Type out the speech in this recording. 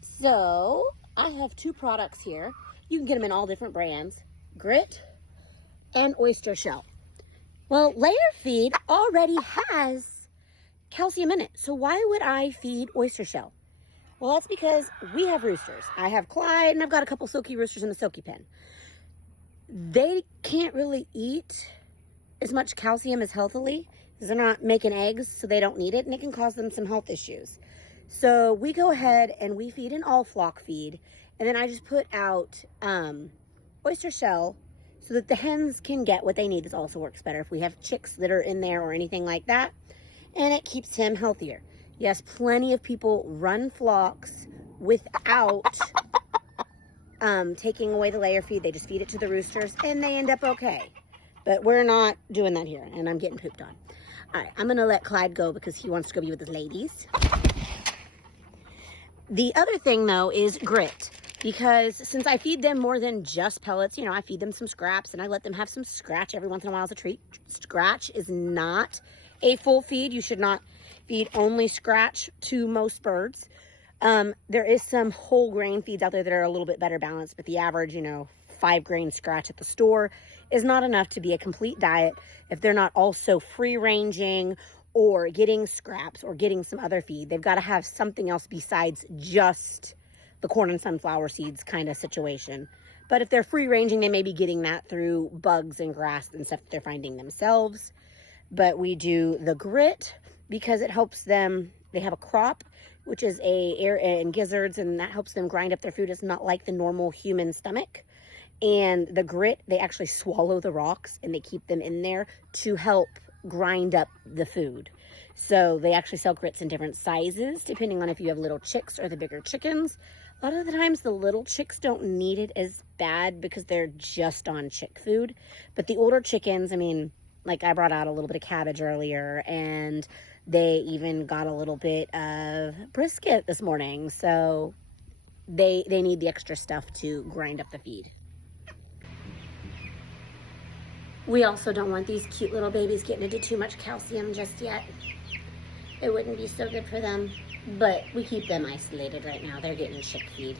So I have two products here. You can get them in all different brands, Grit and Oyster Shell. Well, Layer Feed already has calcium in it. So why would I feed Oyster Shell? Well, that's because we have roosters. I have Clyde and I've got a couple silky roosters in the silky pen. They can't really eat as much calcium as healthily because they're not making eggs, so they don't need it, and it can cause them some health issues. So we go ahead and we feed an all flock feed, and then I just put out Oyster Shell so that the hens can get what they need. This also works better if we have chicks that are in there or anything like that, and it keeps him healthier. Yes, plenty of people run flocks without taking away the layer feed. They just feed it to the roosters and they end up okay. But we're not doing that here, and I'm getting pooped on. All right, I'm going to let Clyde go because he wants to go be with his ladies. The other thing, though, is Grit. Because since I feed them more than just pellets, you know, I feed them some scraps and I let them have some scratch every once in a while as a treat. Scratch is not a full feed. You should not feed only scratch to most birds. There is some whole grain feeds out there that are a little bit better balanced, but the average, 5 grain scratch at the store is not enough to be a complete diet if they're not also free ranging or getting scraps or getting some other feed. They've got to have something else besides just the corn and sunflower seeds kind of situation. But if they're free ranging, they may be getting that through bugs and grass and stuff that they're finding themselves. But we do the Grit because it helps them. They have a crop, which is air and gizzards, and that helps them grind up their food. It's not like the normal human stomach. And the Grit, they actually swallow the rocks and they keep them in there to help grind up the food. So they actually sell Grits in different sizes, depending on if you have little chicks or the bigger chickens. A lot of the times the little chicks don't need it as bad because they're just on chick food. But the older chickens, like I brought out a little bit of cabbage earlier, and they even got a little bit of brisket this morning. So they need the extra stuff to grind up the feed. We also don't want these cute little babies getting into too much calcium just yet. It wouldn't be so good for them, but we keep them isolated right now. They're getting chick feed.